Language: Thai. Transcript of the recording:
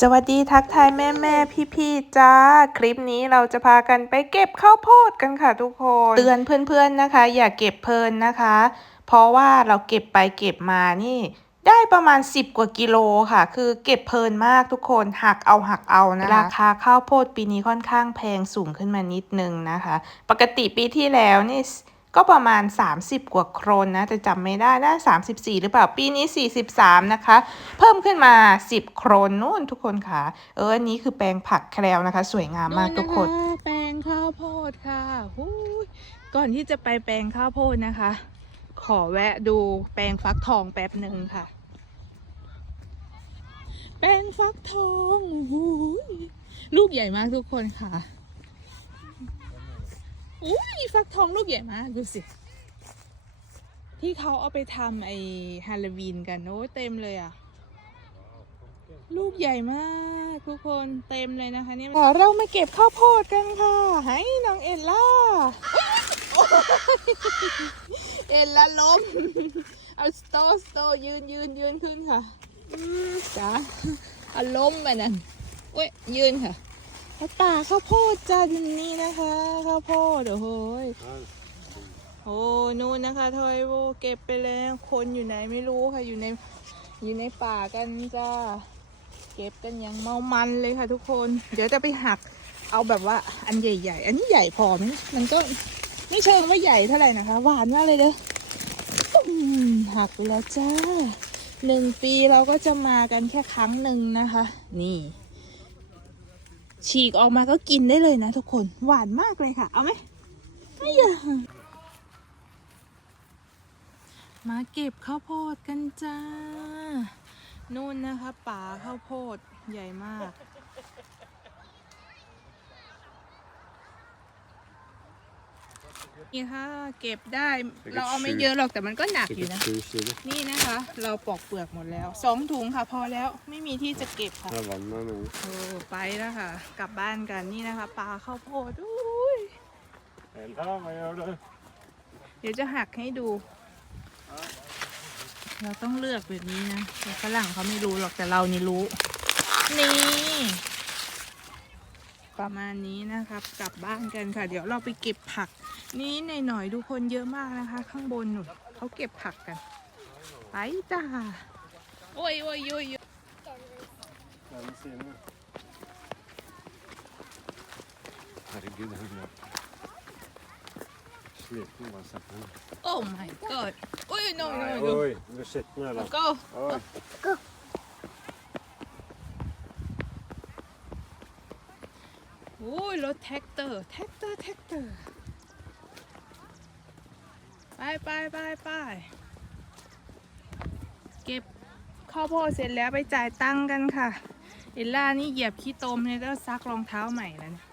สวัสดีทักทายแม่แม่พี่พี่ๆจ้า คลิปนี้เราจะพากันไปเก็บข้าวโพดกันค่ะทุกคนเตือนเพื่อนๆนะคะ อย่าเก็บเพลินนะคะ เพราะว่าเราเก็บไปเก็บมานี่ ได้ประมาณ 10 กว่ากิโลค่ะ คือเก็บเพลินมากทุกคนหักเอาหักเอานะคะราคาข้าวโพดปีนี้ค่อนข้างแพงสูงขึ้นมานิดนึงนะคะ ปกติปีที่แล้วนี่ ก็ประมาณ 30 กว่าโครนนะแต่จำไม่ได้นะ34 หรือเปล่า ปีนี้ 43 นะคะ เพิ่มขึ้นมา 10 โครนนู่นทุกคนค่ะ เอออันนี้คือแปลงผักแคลวนะคะ สวยงามมากทุกคน แปลงข้าวโพดค่ะหูยก่อนที่จะไปแปลงข้าวโพดนะคะ ขอแวะดูแปลงฟักทองแป๊บหนึ่งค่ะ แปลงฟักทองหูยลูกใหญ่มากทุกคนค่ะ อุ้ยฟักทองลูกใหญ่มากดูสิ ที่เขาเอาไปทำไอ้ฮาโลวีนกันโอ้ยเต็มเลยอะ ลูกใหญ่มากทุกคนเต็มเลยนะคะเนี่ยเรามาเก็บข้าวโพดกันค่ะให้น้องเอ็ลล่าเอ็ลล่าล้ม เอาสโตสโตยืนยืนยืนขึ้นค่ะอืมจ้าเอาล้มไปนั่นเว้ยยืนค่ะ แล้วป่าข้าวโพดจ้านี่นะคะข้าวโพดโอ้โหยโอ้นู่นนะคะทอยโวเก็บไปแล้วคนอยู่ไหนไม่รู้ค่ะอยู่ในอยู่ในป่ากันจ้าเก็บกันอย่างเมามันเลยค่ะทุกคน เดี๋ยวจะไปหักเอาแบบว่าอันใหญ่ ๆ อันนี้ใหญ่พอไหมมันก็ไม่เชิงว่าใหญ่เท่าไหร่นะคะ หวานมากเลยเด้อหักแล้วจ้าหนึ่งปีเราก็จะมากันแค่ครั้งหนึ่งนะคะ นี่ ฉีกออกมาก็กินได้เลยนะทุกคน หวานมากเลยค่ะ เอาไหมไม่อยากมาเก็บข้าวโพดกันจ้า นู่นนะคะป่าข้าวโพดใหญ่มาก นี่ค่ะ เก็บได้ เราเอาไม่เยอะหรอกแต่มันก็หนักอยู่นะ นี่นะคะ เราปอกเปลือกหมดแล้วสองถุงค่ะ พอแล้วไม่มีที่จะเก็บค่ะ Ja, vann med mig. โอ้ไปแล้วค่ะ กลับบ้านกันนี่นะคะปลาข้าวโพดอุ้ย Ella, vad gör du? เดี๋ยวจะหักให้ดู เราต้องเลือกแบบนี้นะแต่ฝรั่งเขาไม่รู้หรอกแต่เรานี่รู้ นี่ ประมาณนี้นะครับ กลับบ้านกันค่ะ เดี๋ยวเราไปเก็บผัก นี่ในหน่อยดูคนเยอะมากนะคะ ข้างบนหนุนเขาเก็บผักกัน ไปจ้าโอ้ยโอ้ยโอ้ยโอ้ย Den ser ni. Herregud, den är sliten bara sätt den. โอ้ my god โอ้ย no no Nej, no Oj, du sitter ner då. go โอ้ยรถแท็กเตอร์แท็กเตอร์แท็กเตอร์ไปไปไปไปเก็บข้าวโพดเสร็จแล้วไปจ่ายตังค์กันค่ะ เอลล่านี่เหยียบขี้ตมเลยแล้วซักรองเท้าใหม่แล้วเนี่ย